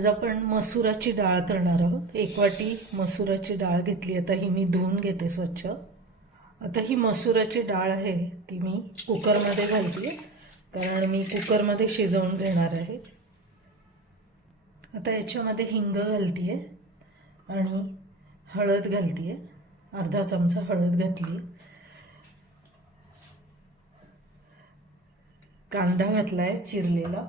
आज आपण मसुराची डाळ करणार आहोत. एक वाटी मसुराची डाळ घेतली. आता ही मी धुवून घेते स्वच्छ. आता ही मसुराची डाळ आहे ती मी कुकरमध्ये घालते. कारण मी कुकरमध्ये शिजवून घेणार आहे. आता याच्यामध्ये हिंग घालते आणि हळद घालते अर्धा चमचा हळद घातली. कांदा घातलाय चिरलेला.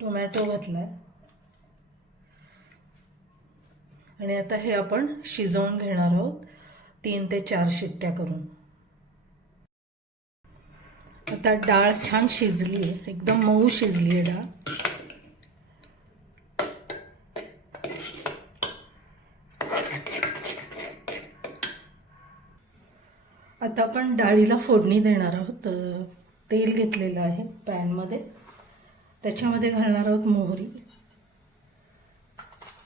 टोमॅटो घातलाय. आणि आता हे आपण शिजवून घेणार आहोत. तीन ते चार शिट्ट्या करून. आता डाळ छान शिजली आहे. एकदम मऊ शिजली आहे डाळ. आता आपण डाळीला फोडणी देणार आहोत. तेल घेतलेलं आहे पॅनमध्ये. त्याच्यामध्ये घालणार आहोत मोहरी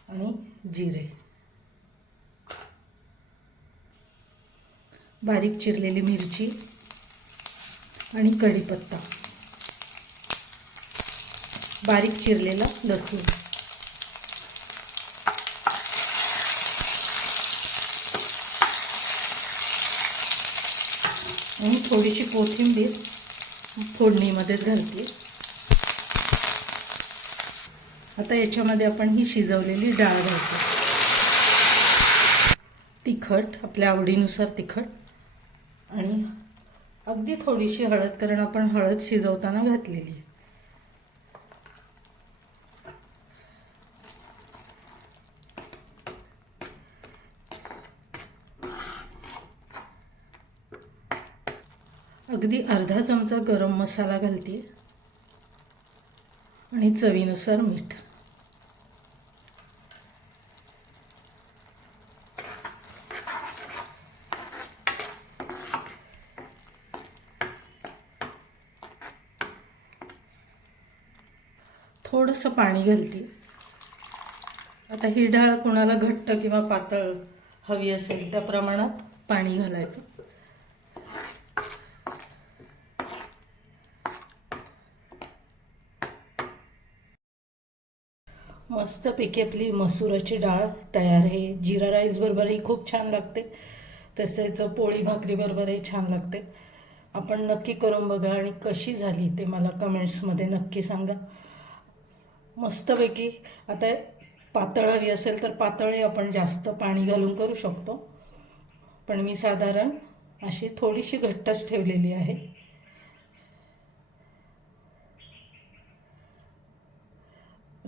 आणि जिरे. बारीक चिरलेली मिरची आणि कढीपत्ता. बारीक चिरलेला लसूण. आणि थोडीशी कोथिंबीर फोडणीमध्येच घालते. आता याच्यामध्ये आपण ही शिजवलेली डाळ घालतो. तिखट आपल्या आवडीनुसार तिखट. आणि अगदी थोडीशी हळद कारण आपण हळद शिजवताना घातलेली आहे. अगदी अर्धा चमचा गरम मसाला घालते. आणि चवीनुसार मीठ. थोडंसं पाणी घालते. आता ही डाळ कोणाला घट्ट किंवा पातळ हवी असेल त्या प्रमाणात पाणी घालायचं. मस्तपैकी आपली मसुराची डाळ तयार आहे. जिरा राईस बरोबरही खूप छान लागते. तसेच पोळी भाकरी बरोबरही छान लागते. आपण नक्की करून बघा आणि कशी झाली ते मला कमेंट्समध्ये नक्की सांगा. मस्तपैकी आता पातळ हवी असेल तर पातळही आपण जास्त पाणी घालून करू शकतो. पण मी साधारण अशी थोडीशी घट्टच ठेवलेली आहे.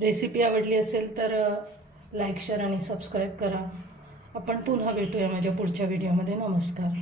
रेसिपी आवडली असेल तर लाईक शेअर आणि सबस्क्राईब करा. आपण पुन्हा भेटूया माझ्या पुढच्या व्हिडिओमध्ये. नमस्कार.